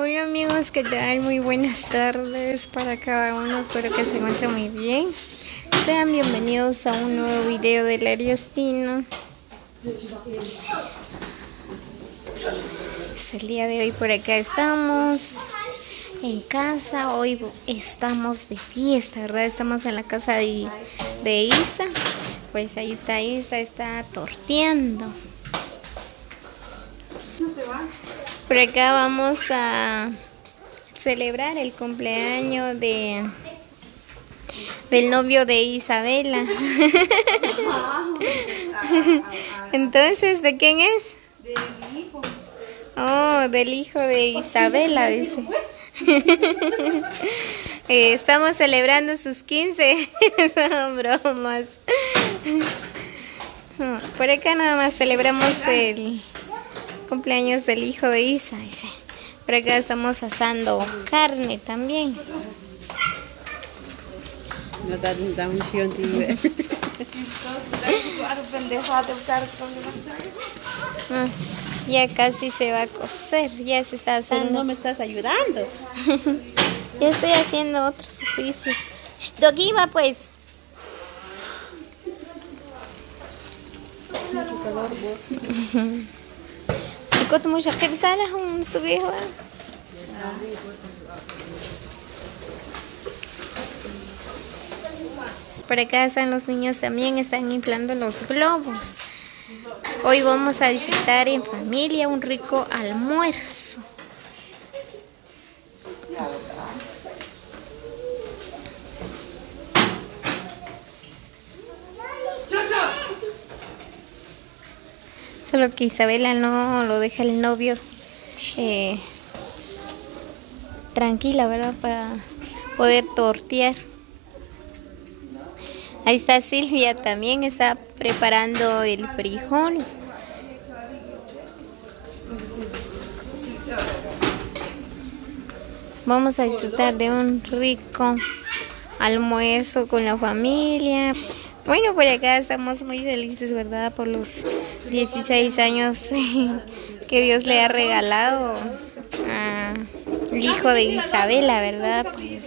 Hola amigos, ¿qué tal? Muy buenas tardes para cada uno, espero que se encuentren muy bien. Sean bienvenidos a un nuevo video del Ariostino. Es el día de hoy, por acá estamos en casa. Hoy estamos de fiesta, ¿verdad? Estamos en la casa de Isa. Pues ahí está Isa, está torteando. Por acá vamos a celebrar el cumpleaños del novio de Isabela. Entonces, ¿de quién es? Del hijo. Oh, del hijo de Isabela, dice. Estamos celebrando sus 15. Son bromas. Por acá nada más celebramos el cumpleaños del hijo de Isa, dice. Por acá estamos asando carne también. Ya casi se va a cocer, ya se está asando. Pero no me estás ayudando. Yo estoy haciendo otros oficios. Aquí va pues. Mucho calor, كنت مش كبسالة هم سويها. Por acá están los niños también, están inflando los globos. Hoy vamos a disfrutar en familia un rico almuerzo. Solo que Isabela no lo deja el novio tranquila, ¿verdad? Para poder tortear. Ahí está Silvia, también está preparando el frijol. Vamos a disfrutar de un rico almuerzo con la familia. Bueno, por acá estamos muy felices, ¿verdad? Por los 16 años que Dios le ha regalado al hijo de Isabela, ¿verdad? Pues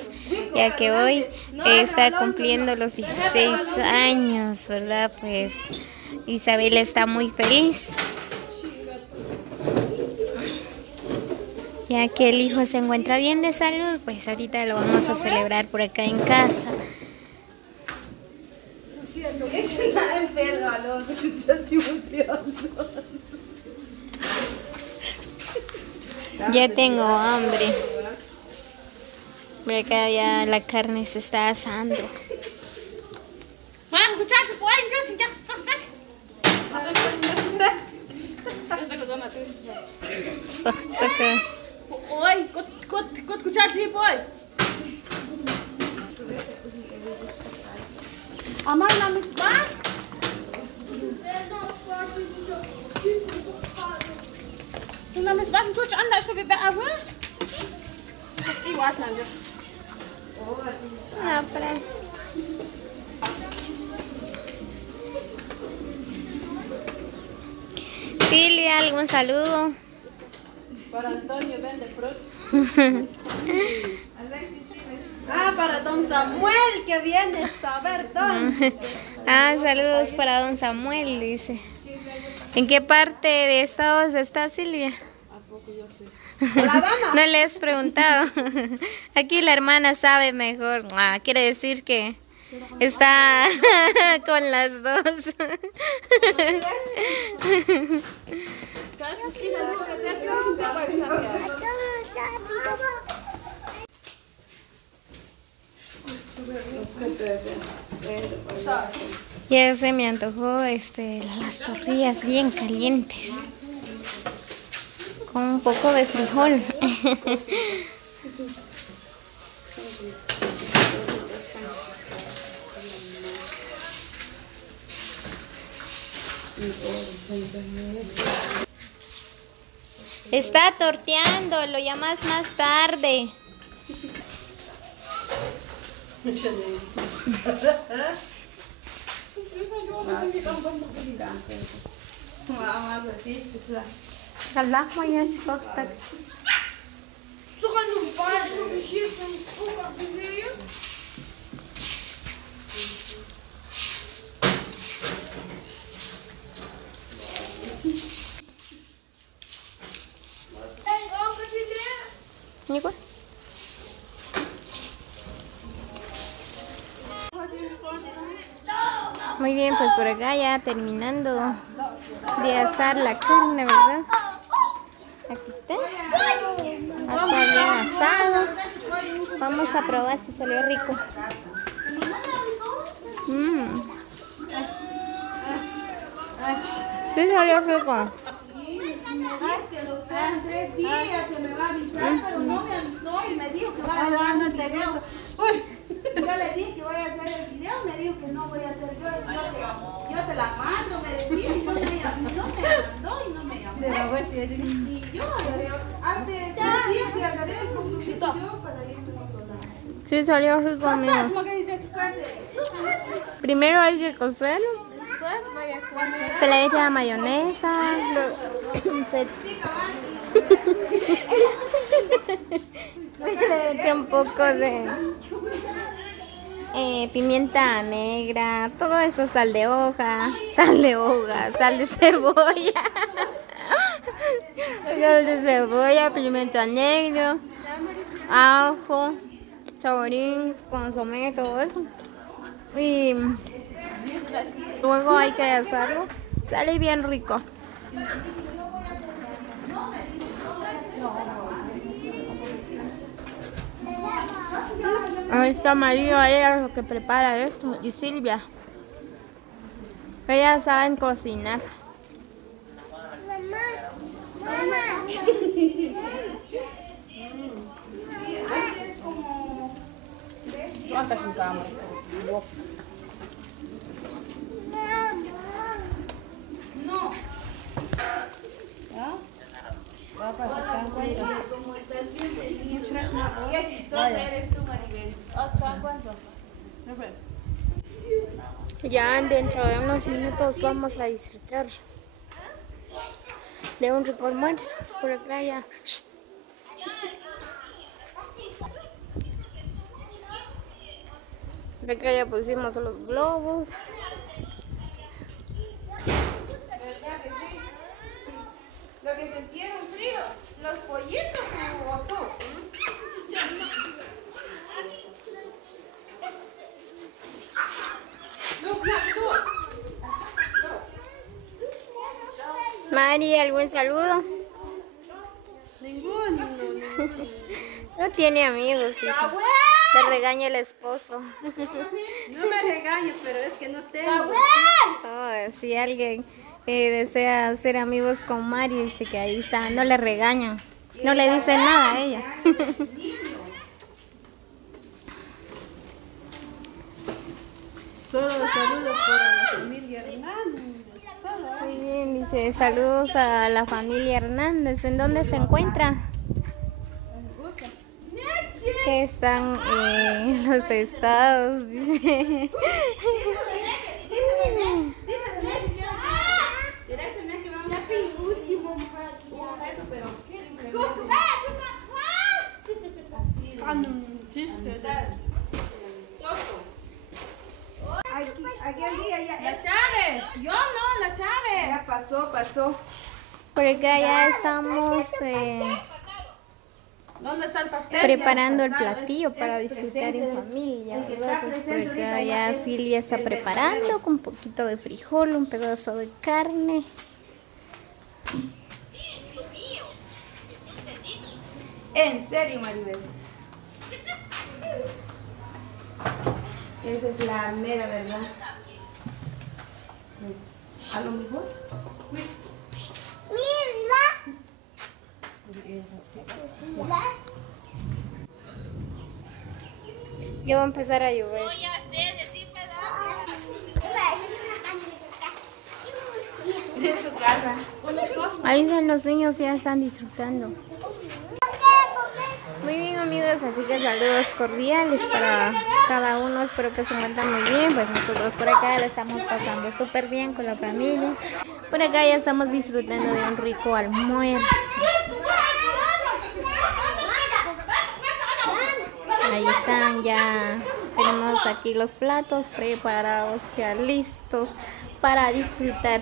ya que hoy está cumpliendo los 16 años, ¿verdad? Pues Isabela está muy feliz, ya que el hijo se encuentra bien de salud. Pues ahorita lo vamos a celebrar por acá en casa. Ya tengo hambre. Por acá ya la carne se está asando. Silvia, ¿algún saludo? Para Antonio vende para don Samuel que viene a saber dónde. Saludos para don Samuel, dice. ¿En qué parte de Estados está Silvia? No le has preguntado. Aquí la hermana sabe mejor. Quiere decir que está con las dos. Ya se me antojó las tortillas bien calientes con un poco de frijol. Está torteando, lo llamas más tarde. اللحمة يا شفتك Nico. Muy bien, pues por acá ya terminando de asar la carne, ¿verdad? Aquí está. Está bien asado. Vamos a probar si salió rico. Sí salió rico. En 3 días que me va a avisar, pero no me avisó y me dijo que va a hacer el video. Uy, yo le dije que voy a hacer el video, me dijo que no voy a hacer yo te la mando, me decía, y no me mandó y no me llamó. Y yo hace 3 días que agarré el computador para irme a otro lado. Sí salió rico, amigos. Primero hay que cocerlo. Se le echa mayonesa. Se le echa un poco de pimienta negra, todo eso, sal de hoja, sal de cebolla, pimienta negra, ajo, saborín, consomé, todo eso. Y luego hay que asarlo. Sale bien rico. Ahí está María, ella es lo que prepara esto. Y Silvia. Ellas saben cocinar. No. Como estás bien feliz. Qué chistosa eres tú, Maribel. Ya dentro de unos minutos vamos a disfrutar de un rico almuerzo. Por acá ya. Por acá ya pusimos los globos. ¿Verdad que sí? Lo que sintieron frío, los pollitos o tú. Mari, ¿algún saludo? Ninguno. No tiene amigos, dice. Le regaña el esposo. No me regañes, pero es que no tengo. Oh, si alguien desea ser amigos con Mari, dice que ahí está. No le regañan. No le dicen nada a ella. Solo saludos para la familia Hernández. Muy bien, dice saludos a la familia Hernández. ¿En dónde se encuentra? Que están en los estados, dice. Aquel día ya. La llave. Yo no, la llave. Ya pasó. Por acá ya estamos ¿Dónde está el pastel? preparando el platillo para disfrutar en familia, ¿verdad? Pues por acá ya Silvia está preparando con un poquito de frijol, un pedazo de carne. En serio, Maribel. Esa es la mera verdad. Pues, a lo mejor. Ya va a empezar a llover. De su casa. Ahí están los niños, ya están disfrutando. Muy bien, amigos, así que saludos cordiales para cada uno. Espero que se encuentren muy bien. Pues nosotros por acá la estamos pasando súper bien con la familia. Por acá ya estamos disfrutando de un rico almuerzo. Ahí están, ya tenemos aquí los platos preparados, ya listos para disfrutar.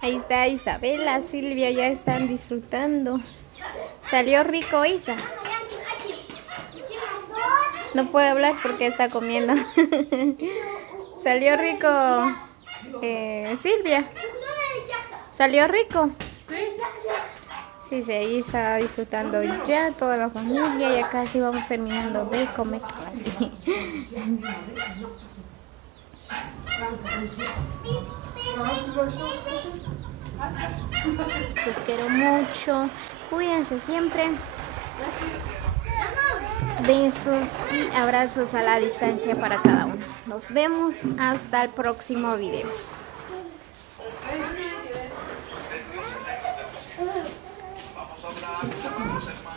Ahí está Isabela, Silvia, ya están disfrutando. Salió rico, Isa. No puede hablar porque está comiendo. Salió rico, Silvia. Salió rico. Sí, sí, ahí está disfrutando ya toda la familia. Ya casi vamos terminando de comer. Así. Los quiero mucho. Cuídense siempre. Besos y abrazos a la distancia para cada uno. Nos vemos hasta el próximo video. Vamos a hablar, vamos a